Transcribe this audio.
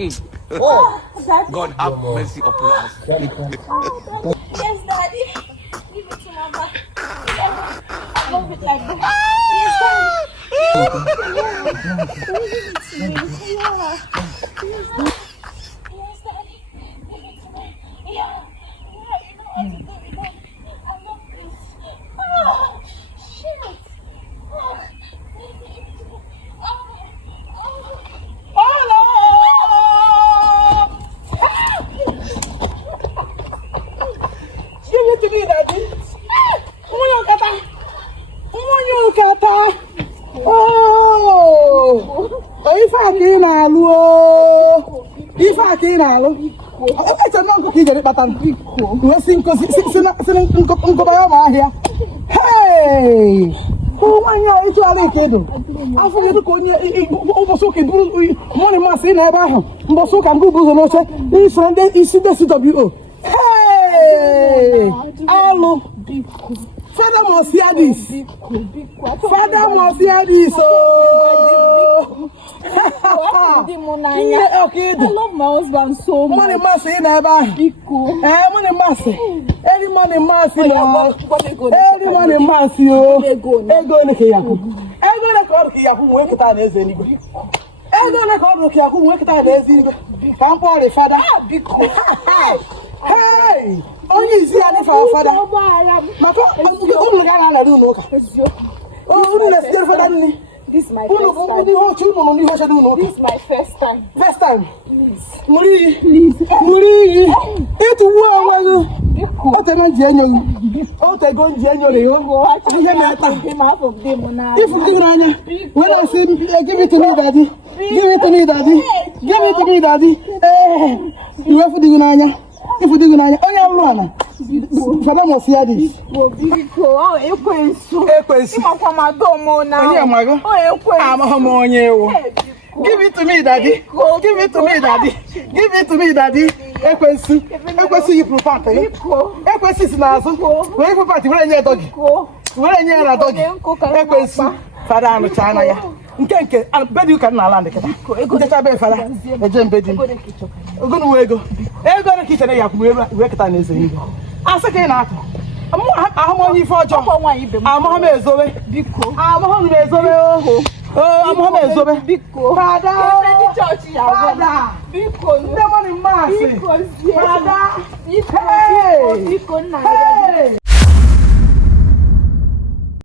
Oh, God have mercy upon us. yes, Daddy. Give it to Mama. Yeah, I love it like that. Yes, Daddy. Yeah, give it to me. Yeah. Yes, Daddy. Yes, Daddy. Give it to me. Yeah. Yeah, you know what to do with that. I love this. Oh, shit. Oh, give it to me. Give it to me, Daddy. Oh, if I can, if I can, it's a non cookie button. We'll sing because it's here. Hey, who want you actually kid? I forget to call you almost okay. Money must in a bar. Bosso can go to the this Sunday is the CWO. Hey, hello. Father must hear this. Father must hear this. Oh, I love my husband so much. Money must in a bar. Money must. Any money must. Any money must. You. Ego ne kiyaku. Ego ne koro kiyaku mo ekita na eze nigo. Ego ne koro kiyaku mo ekita na eze nigo. Pampo le father. Hey! Only is here for father. Mako, I'm going to do no. Oh, let's get for that. This is my first time. First time. Please. Muri. Please. It's one. What am I genuine? Oh, they go genuinely. If you when I say, give it to me, Daddy. Give it to me, Daddy. Give it to me, Daddy. You have to do Nanya. If you do Nanya, on your run. Father must hear this. Oh, give it to me, Daddy. Give it to me, Daddy. Give it to me, Daddy. Ekwesi you prophet. Ekwesi sinazo. We prophet we enye dog. We enye la dog. Ekwesi. Father am chana ya. Nkenke, bed you can na land keta. Nkecha be father. Eje mbedi. Ogunu ego. Ego na kitchen ya ku we keta na eze ni. Asake na ato. Ahụmahụ ife ọjọọ. Amahụ ezobe. Biko. Amahụ ezobe oho. Oh, I'm home ezobe. Biko. Father. Father. Biko. Ndị mmadụ mmasị. Biko. Father. Biko. Biko. Biko.